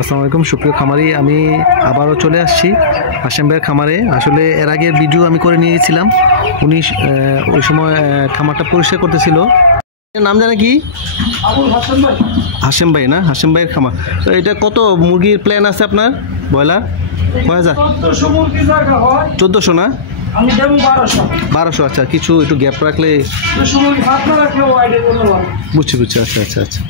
আসসালামু আলাইকুম সুপ্রিয় খামারি, আমি আবারও চলে আসছি হাশেম ভাইয়ের খামারে। আসলে এর আগের ভিডিও আমি করে নিয়ে গেছিলাম, উনি ওই সময় খামারটা পরিষ্কার করতেছিল। নাম জানে কি? হাশেম ভাই না? হাশেম ভাইয়ের খামার। তো এটা কত মুরগির প্ল্যান আছে আপনার? ব্রয়লার কয় হাজার? 1400 না? 1200। আচ্ছা, কিছু একটু গ্যাপ রাখলে বুঝছি। আচ্ছা আচ্ছা আচ্ছা,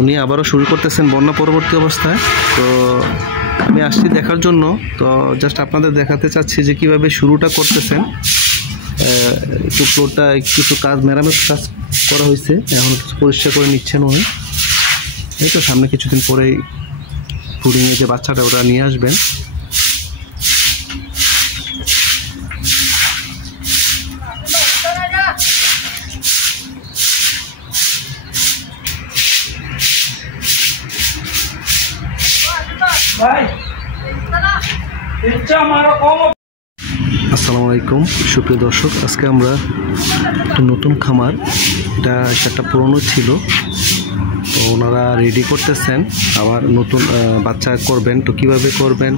উনি আবারও শুরু করতেছেন বন্যা পরবর্তী অবস্থায়। তো আমি আসছি দেখার জন্য। তো জাস্ট আপনাদের দেখাতে চাচ্ছি যে কীভাবে শুরুটা করতেছেন। একটু ফ্লোরটা কিছু কাজ মেরামত কাজ করা হয়েছে, এখন পরিষ্কার করে নিচ্ছেন উনি। এই তো সামনে কিছুদিন পরেই ফুডিংয়ে যে বাচ্চাটা ওরা নিয়ে আসবেন। আসসালামু আলাইকুম সুপ্রিয় দর্শক, আজকে আমরা একটা নতুন খামার, এটা সেটা পুরনো ছিল, তো ওনারা রেডি করতেছেন আবার নতুন বাচ্চা করবেন। তো কিভাবে করবেন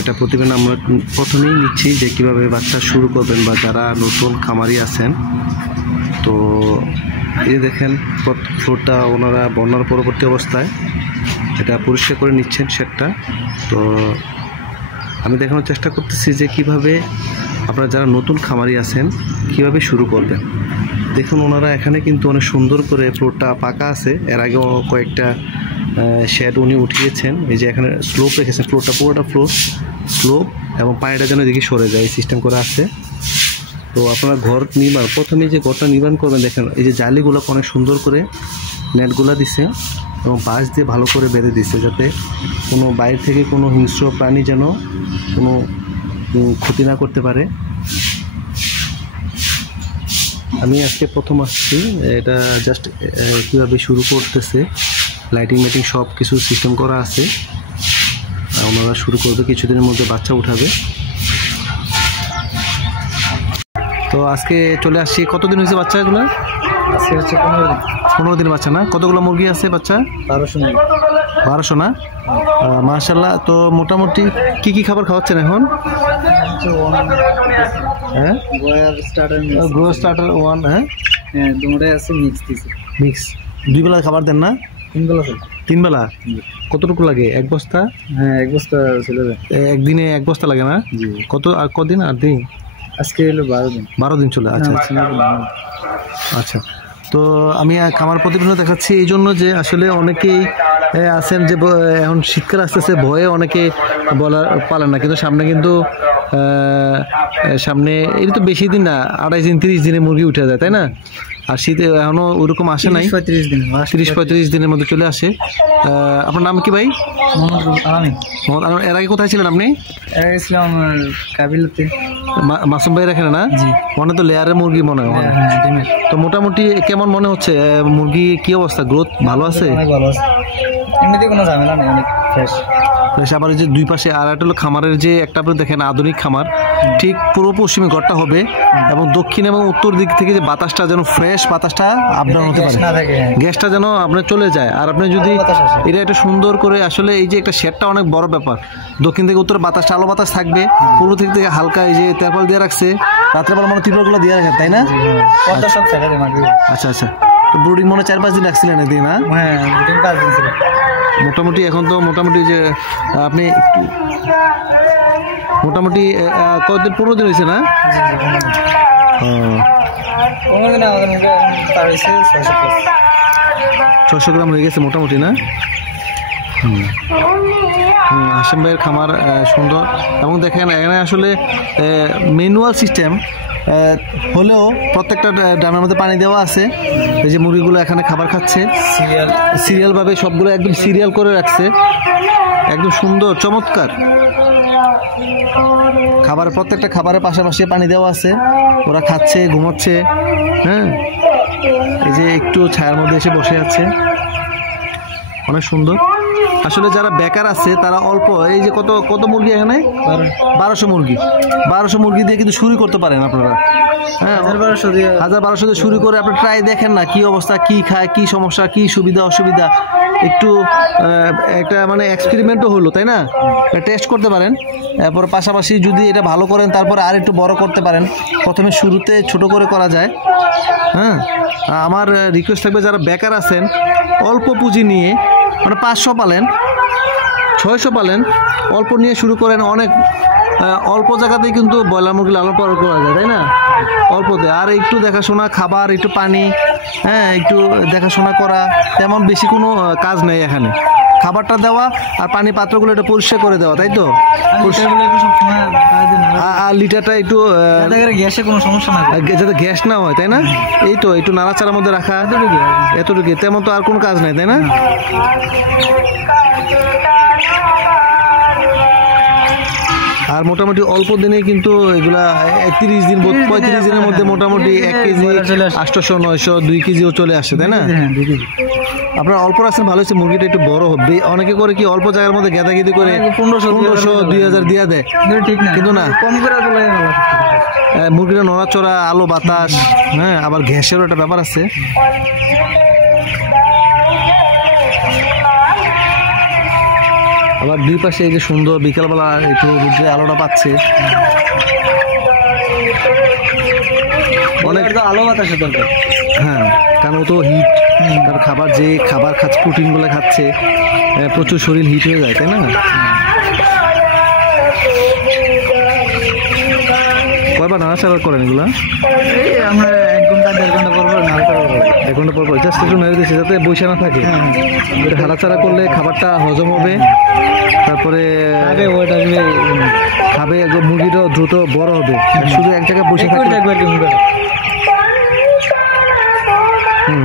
এটা প্রতিবেদন আমরা প্রথমেই নিচ্ছি যে কিভাবে বাচ্চা শুরু করবেন বা যারা নতুন খামারি আছেন। তো এই দেখেন ফ্লোরটা ওনারা বন্যার পরবর্তী অবস্থায় এটা পরিষ্কার করে নিচ্ছেন শেডটা। তো আমি দেখানোর চেষ্টা করতেছি যে কিভাবে আপনারা যারা নতুন খামারি আছেন কিভাবে শুরু করবেন। দেখুন ওনারা এখানে কিন্তু অনেক সুন্দর করে ফ্লোরটা পাকা আছে, এর আগেও কয়েকটা শেড উনি উঠিয়েছেন। এই যে এখানে স্লোপ রেখেছেন, ফ্লোরটা পুরোটা স্লোপ এবং পানিটা যেন এদিকে সরে যায় এই সিস্টেম করে আছে। তো আপনারা ঘর নির্মাণ, প্রথমে যে ঘরটা নির্মাণ করবেন, দেখেন এই যে জালিগুলো অনেক সুন্দর করে নেটগুলো দিছে এবং বাঁশ দিয়ে ভালো করে বেঁধে দিচ্ছে, যাতে কোনো বাইরে থেকে কোনো হিংস্র প্রাণী যেন কোনো ক্ষতি না করতে পারে। আমি আজকে প্রথম আসছি, এটা জাস্ট কীভাবে শুরু করতেছে, লাইটিং সব কিছু সিস্টেম করা আছে। ওনারা শুরু করবে, কিছুদিনের মধ্যে বাচ্চা উঠাবে। তো আজকে চলে আসছি। কতদিন হয়েছে বাচ্চাগুলো? আজকে হচ্ছে 15 দিন বাচ্চা না? কতগুলো মুরগি আছে বাচ্চা? 1200 না? মাশাআল্লাহ। তো মোটামুটি কি খাবার খাওয়াচ্ছেন এখন? হ্যাঁ, গ্রো স্টার্টার 1। হ্যাঁ, দুটোই আছে মিক্স। 2 বেলা খাবার দেন না? 3 বেলা। 3 বেলা? কতটুকু লাগে? 1 বস্তা? হ্যাঁ, 1 বস্তা চলে যায় একদিনে। 1 বস্তা লাগে না? কত আর কদিন? 8 দিন? আজকে হলো 12 দিন চলে। আচ্ছা আচ্ছা। তো আমি খামার প্রতিবেদন দেখাচ্ছি এই জন্য যে আসলে অনেকেই আছেন যে এখন শীতকাল আসতেছে, ভয়ে অনেকে পালেন না, কিন্তু সামনে কিন্তু সামনে এটা তো বেশি দিন না, 28 দিন 30 দিনে মুরগি উঠে যায়, তাই না? আর শীতে এখনো ওইরকম আসে নাই, 30-35 দিনের মধ্যে চলে আসে। আপনার নাম কি ভাই? মোহাম্মদ। এর আগে কোথায় ছিলেন আপনি? মাসুম ভাই এখানে না? মনে তো লেয়ারের মুরগি মনে হয়। তো মোটামুটি কেমন মনে হচ্ছে মুরগি? কি অবস্থা? গ্রোথ ভালো আছে? এমনিতে কোনো ঝামেলা নেই, অনেক ফ্রেশ। আবার যে দুই পাশে আর একটা হলো খামারের যে একটা আপনি দেখেন আধুনিক খামার, ঠিক পূর্ব পশ্চিমে ঘরটা হবে এবং দক্ষিণ এবং উত্তর দিক থেকে যে বাতাসটা যেন ফ্রেশ বাতাসটা আপডাউন হতে পারে, গ্যাসটা যেন আপনার চলে যায়। আর আপনি যদি এটা একটা সুন্দর করে, আসলে এই যে একটা শেডটা অনেক বড় ব্যাপার, দক্ষিণ থেকে উত্তর বাতাসটা আলো বাতাস থাকবে, পূর্ব থেকে হালকা এই যে তেরপাল দিয়ে রাখছে, রাত্রেবেলা মানে ত্রিপলগুলো দিয়ে রাখেন, তাই না? আচ্ছা আচ্ছা। তো ব্রুডিং মনে 4-5 দিন রাখছিলেন এদিন? না, মোটামুটি এখন তো মোটামুটি যে আপনি মোটামুটি কতদিন? 15 দিন হয়েছে না? 600 গ্রাম হয়ে গেছে মোটামুটি না? হাশেম ভাইয়ের খামার সুন্দর। এবং দেখেন এখানে আসলে ম্যানুয়াল সিস্টেম হলেও প্রত্যেকটা ড্রামের মধ্যে পানি দেওয়া আছে। এই যে মুরগিগুলো এখানে খাবার খাচ্ছে সিরিয়ালভাবে, সবগুলো একদম সিরিয়াল করে রাখছে, একদম সুন্দর চমৎকার খাবার। প্রত্যেকটা খাবারের পাশাপাশি পানি দেওয়া আছে, ওরা খাচ্ছে, ঘুমাচ্ছে। হ্যাঁ, এই যে একটু ছায়ার মধ্যে এসে বসে আছে, অনেক সুন্দর। আসলে যারা বেকার আছে তারা অল্প, এই যে কত মুরগি এখানে? 1200 মুরগি। 1200 মুরগি দিয়ে কিন্তু শুরু করতে পারেন আপনারা। হ্যাঁ, 1000-1200 দিয়ে শুরু করে আপনি ট্রাই দেখেন না কি অবস্থা, কি খায়, কি সমস্যা, কি সুবিধা অসুবিধা, একটু একটা মানে এক্সপেরিমেন্টও হলো, তাই না? টেস্ট করতে পারেন। এরপর পাশাপাশি যদি এটা ভালো করেন তারপর আর একটু বড় করতে পারেন। প্রথমে শুরুতে ছোট করে করা যায়। হ্যাঁ, আমার রিকোয়েস্ট থাকবে যারা বেকার আছেন অল্প পুঁজি নিয়ে, মানে 500 পালেন 600 পালেন, অল্প নিয়ে শুরু করেন। অনেক অল্প জায়গাতেই কিন্তু ব্রয়লার মুরগি লালন পালন করা যায়, তাই না? অল্পতে আর একটু দেখাশোনা, খাবার, একটু পানি, হ্যাঁ, একটু দেখাশোনা করা, তেমন বেশি কোনো কাজ নেই এখানে। খাবারটা দেওয়া আর পানি পাত্রগুলো একটু পরিষ্কার করে দেওয়া, তাই তো? আর লিটারটা একটু গ্যাসে কোনো সমস্যা না, যাতে গ্যাস না হয়, তাই না? এই তো একটু নাড়াচাড়ার মধ্যে রাখা, এতটুকু, তেমন তো আর কোনো কাজ নেই, তাই না? আর মোটামুটি অল্প দিনে কিন্তু এগুলা 30 দিন 35 দিনের মধ্যে মোটামুটি 1 কেজি 800 900 2 কেজিও চলে আসে, তাই না? আপনার অল্প রাখছেন, ভালো হচ্ছে। মুরগিটা একটু বড় হবে। অনেকে করে কি অল্প জায়গার মধ্যে গেদাগেদি করে 1500 2000 দিয়া দেয়, ঠিক না, কিন্তু না, কম করে তোলে ভালো। মুরগিটা নড়াচড়া, আলো বাতাস, হ্যাঁ, আবার গ্যাসেরও একটা ব্যাপার আছে। আবার দুই পাশে এই যে সুন্দর বিকালবেলা একটু রোদ্রের আলোটা পাচ্ছে, অনেক আলো বাতাসের দরকার। হ্যাঁ, কারণ ও তো হিট, তার খাবার যে খাবার খাচ্ছে, প্রোটিনগুলো খাচ্ছে, প্রচুর শরীর হিট হয়ে যায়, তাই না? কয়বার নাড়াচাড়া করেন এগুলো? এই আমরা 1 ঘন্টা 1.5 ঘন্টা পর পর নাড়াচাড়া করি। 1 ঘন্টা পর পর জাস্ট একটু নেড়ে দিচ্ছে যাতে বসে না থাকে। এটা নাড়াচাড়া করলে খাবারটা হজম হবে, তারপরে খাবে, মুরগিটা দ্রুত বড় হবে। শুধু এক জায়গায় বসে থাকলে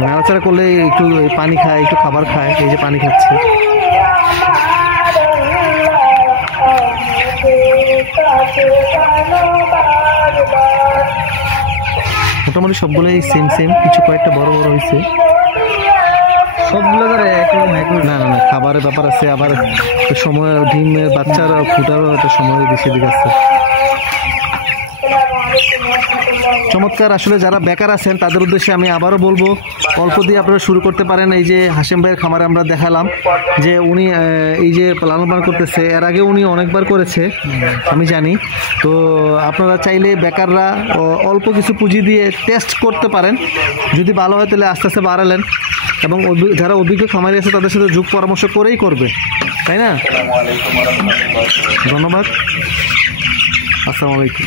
নাড়াচাড়া করলে একটু পানি খায়, একটু খাবার খায়। এই যে পানি খাচ্ছে। মোটামুটি সবগুলোই সেম সেম, কিছু কয়েকটা বড় বড় হয়েছে। সবগুলো ধরে না না না, খাবারের ব্যাপার আছে, আবার সময় ডিমের বাচ্চার ফুটারও একটা সময় বেশি দিকে আছে। চমৎকার। আসলে যারা বেকার আছেন তাদের উদ্দেশ্যে আমি আবারও বলবো, অল্প দিয়ে আপনারা শুরু করতে পারেন। এই যে হাশেম ভাইয়ের খামারে আমরা দেখালাম যে উনি এই যে লালন পালন করতেছে, এর আগে উনি অনেকবার করেছে, আমি জানি। তো আপনারা চাইলে বেকাররা অল্প কিছু পুঁজি দিয়ে টেস্ট করতে পারেন। যদি ভালো হয় তাহলে আস্তে আস্তে বাড়ালেন, এবং যারা অভিজ্ঞ খামারি আছে তাদের সাথে যোগ পরামর্শ করেই করবে, তাই না? ধন্যবাদ। আসসালামু আলাইকুম।